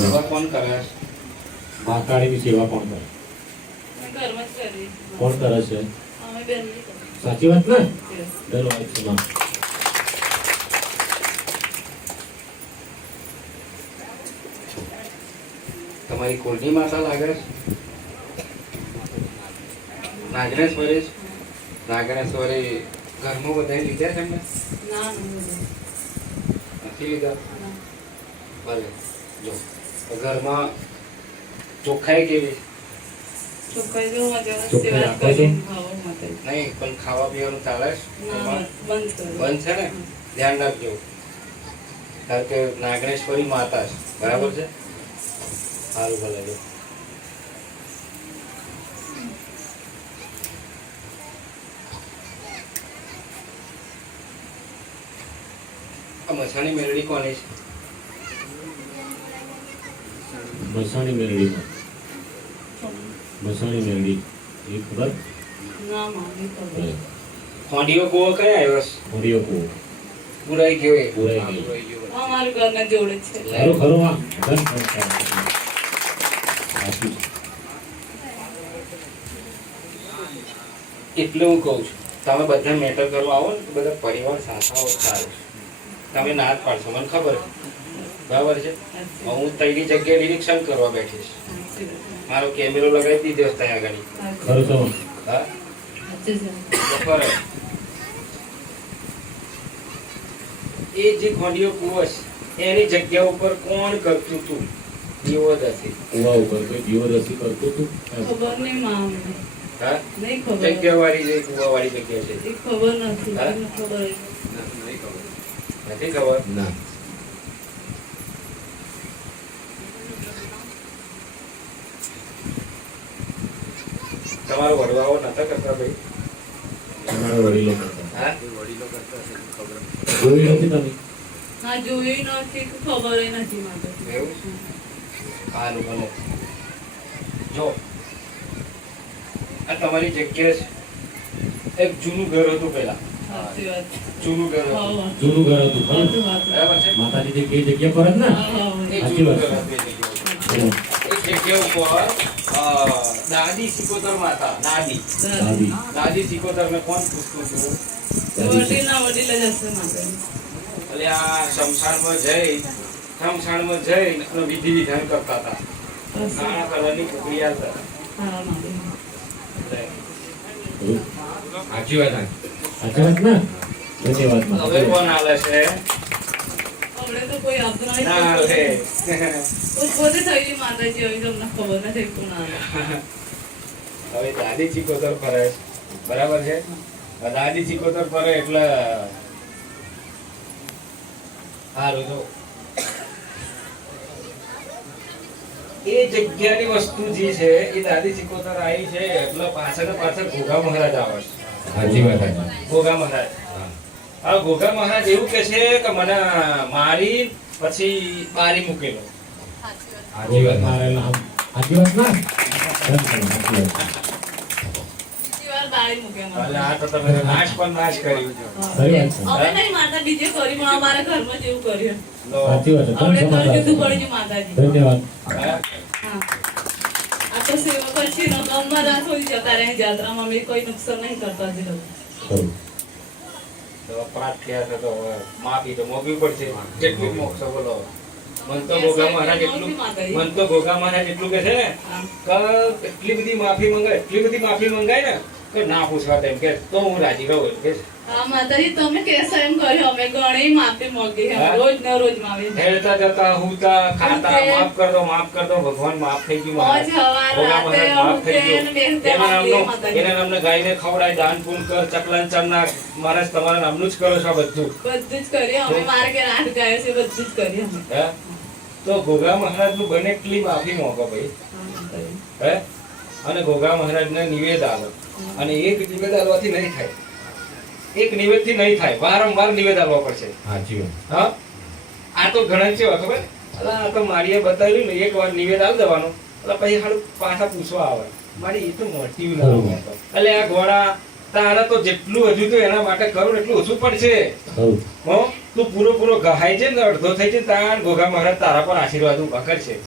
સેવા કોણ કરે? મહાકાળીની સેવા કોણ કરે? કોણ કરે છે? સાચી વાત ને? દર વાત છે. તમારી કોલની માતા લાગે છે? નાગણેશ્વરી નાગણેશ્વરી ઘરમાં બધા લીધા છે એમને? નથી લીધા? ભલે જો ઘરમાં ચોખ્ખાઈ કેવી? નહીં પણ ખાવા પીવાનું ચાલે છે? બંધ છે ને? ધ્યાન રાખજો, કારણ કે નાગણેશ્વરી માતા છે, બરાબર છે? સારું ભલે જો. આ મસાણી મેળવી કોની છે? મસાણી મેળવી. મસાણી મેળવી એ ખબર? ખોડીઓ કૂવો કયા આવ્યો છે? ખોડીઓ કૂવો પુરાઈ ગયો. એ પુરાઈ ગયો. અમારું ઘરના જોડે છે. ખરું ખરું આ એટલે હું કહું છું, તમે બધા મેટર કરવા આવો ને તો બધા પરિવાર સાથે આવો સારું. તમે ના જ પાડશો, મને ખબર છે, બરાબર છે? હું તઈની જગ્યાએ નિરીક્ષણ કરવા બેઠીશ. મારો કેમેરો લગાવી દીધો ત્યાં આગળ. ખરું તો હા ખરો. એ જે ખોડીઓ કૂવો છે એની જગ્યા ઉપર કોણ કરતું હતું? દીવોદસી. કુવા ઉપર કોઈ દીવોદસી કરતું હતું? ખબર નહીં મામ. હા નહીં ખબર. જગ્યા વાળી જે કૂવા વાળી જગ્યા છે એ ખબર નથી. હા? ખબર નથી ખબર? ના. તમારો વડવાઓ નતા કરતા ભાઈ? તમારા વડીલો કરતા. હા જોઈ નથી તમે? હા જોયું નથી, ખબર નથી મારે. એવું? સારું ભલે. જો આ તમારી જગ્યા છે, એક જૂનું ઘર હતું પેલા. સાચી વાત. જૂનું ઘર હતું, જૂનું ઘર હતું ખરું? બરાબર છે? માતાજી જે જગ્યા પર જ ને? એ સાચી જૂનું વાત ઘર છે. હતું એ જગ્યા ઉપર દાદી સિકોતર માતા. દાદી દાદી. દાદી સિકોતર ને કોણ પૂછતું હતું? વડીલના વડીલ જ હશે મારે. એટલે આ શમશાનમાં જઈ અને વિધિ વિધાન કરતા હતા. કાળા કલરની કુકડી આવતા. હા મારે. સાચી વાત ને? સાચી વાત ને? ધન્યવાદ. હવે કોણ હાલે છે? હમણાં તો કોઈ આપતો નથી. ના હાલે. પોતે થઈ માતાજી હવે તમને ખબર નથી કોણ આવે. હવે દાદી ચિકોતર ફરે છે, બરાબર છે? દાદી ચિકોતર ફરે એટલે સારું. જો એ જગ્યાની વસ્તુ જે છે એ દાદી ચિકોતર આવી છે એટલે પાછળ ઘોઘા મહારાજ આવે છે. સાચી વાત. ઘોઘા મહારાજ. આ ઘોઘા મહારાજ એવું કે છે કે મને મારી પછી બારી મૂકેલો. સાચી વાત. સાચી વાત ના? બીજી વાર બાળી મૂકે મને. એટલે આ તો તમે નાશ પણ નાશ કર્યું છે. ખરી વાત છે. અમે નહીં માતા બીજે કરી પણ અમારા ઘરમાં જેવું કર્યું. લો. સાચી વાત છે. આપણે તમે કરી દીધું સમાધાન. પડી ગયું માતાજી. ધન્યવાદ. હા? હા. આ તો સેવક જ છે ને ગામમાં રાત હોય જતા રહે જાત્રામાં અમે કોઈ નુકસાન નહીં કરતા જ લોકો. ખરું. તો પાઠ થયા છે તો હવે માફી તો મોકવી પડશે. જેટલી મોક્ષ બોલો. મન તો ઘોઘા મહારાજ એટલું કે છે ને કે એટલી બધી માફી મંગાય ને કે ના પૂછવા તેમ કે તો હું રાજી રહું એમ કે છે. હા માતાજી તમે કેસો એમ કર્યો અમે ઘણી માફી માંગી હા? રોજ ને રોજ માફી હેરતા જતા હુતા ખાતા અંતે માફ કર દો ભગવાન માફ થઈ ગયું રોજ મારા. હવાર ઘોઘા રાતે મહારાજ માફ થઈ ઉઠે ને ગયું. બેસતે માફી એના નામના ગાયને ખવડાય, દાન પુણ્ય કર, ચકલાન ચમના મહારાજ તમારા નામનું જ કરો છો આ બધું. બધું જ કર્યું અમે મારે કે રાત ગાયો છે બધું જ કર્યું અમે. હે? તો ઘોઘા મહારાજ નું બને એટલી માફી માંગો ભાઈ. હે? અને ઘોઘા મહારાજને નિવેદ આલો. અને એક નિવેદ આલવાથી નહીં થાય. એક નિવેદ થી નહીં થાય, વારંવાર નિવેદ આલવા પડશે. સાચી વાત. હા? આ તો ઘણા છે ખબર? અલા આ તો મારીએ બતાવ્યું ને એક વાર નિવેદ આલ દેવાનું. એટલે પછી હાલું પાછા પૂછવા આવે. મારી એ તો મોટી ના એટલે આ ઘોડા તારા તો જેટલું હજુ તો એના માટે કરું એટલું ઓછું પડશે. ખરું. હો તું પૂરો ગહાય છે ને અડધો થઈ છે તાર ઘોઘા મહારાજ તારા પર આશીર્વાદ ઉભા કરશે.